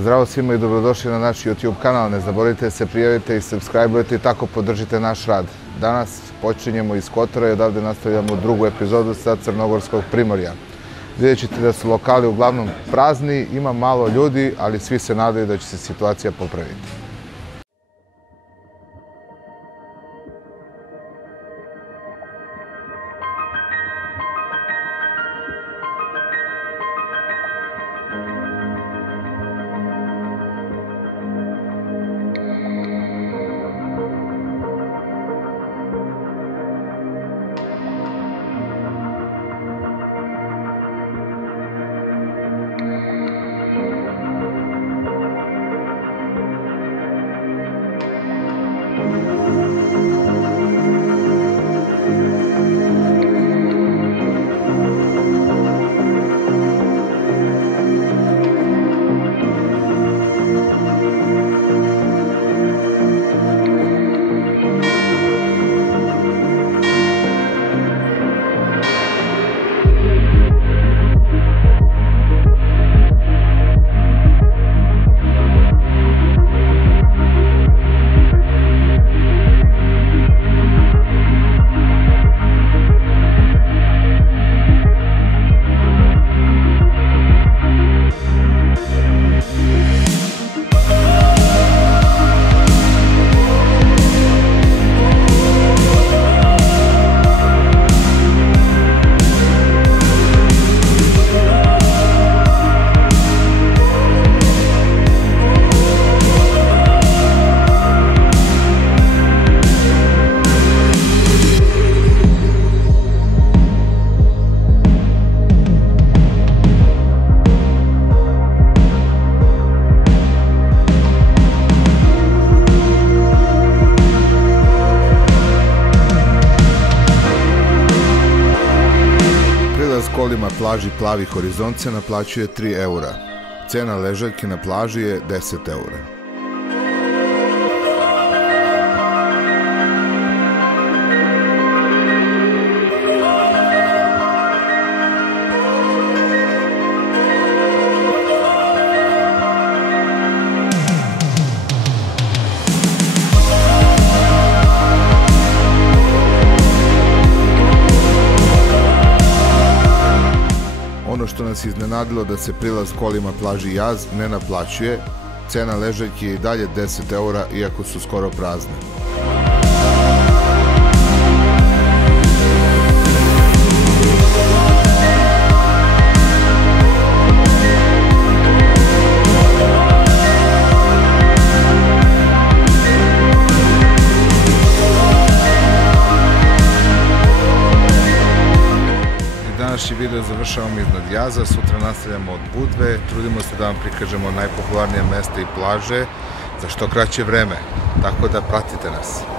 Zdravo svima i dobrodošli na naš YouTube kanal. Ne zaboravite da se prijavite i subscribe-ujete i tako podržite naš rad. Danas počinjemo iz Kotora i odavde nastavljamo drugu epizodu sa Crnogorskog primorja. Vidjet ćete da su lokali uglavnom prazni, ima malo ljudi, ali svi se nadaju da će se situacija popraviti. Kolima plaži Plavi Horizont se naplaćuje 3 eura. Cena ležaljke na plaži je 10 eura. Ono što nas je iznenadilo da se prilaz kolima plaži Jaz ne naplaćuje, cena ležaljke je i dalje 10 eura iako su skoro prazne. Današnji video završavamo iznad Jaza, sutra nastavljamo od Budve, trudimo se da vam prikažemo najpopularnije mesta i plaže za što kraće vreme, tako da pratite nas.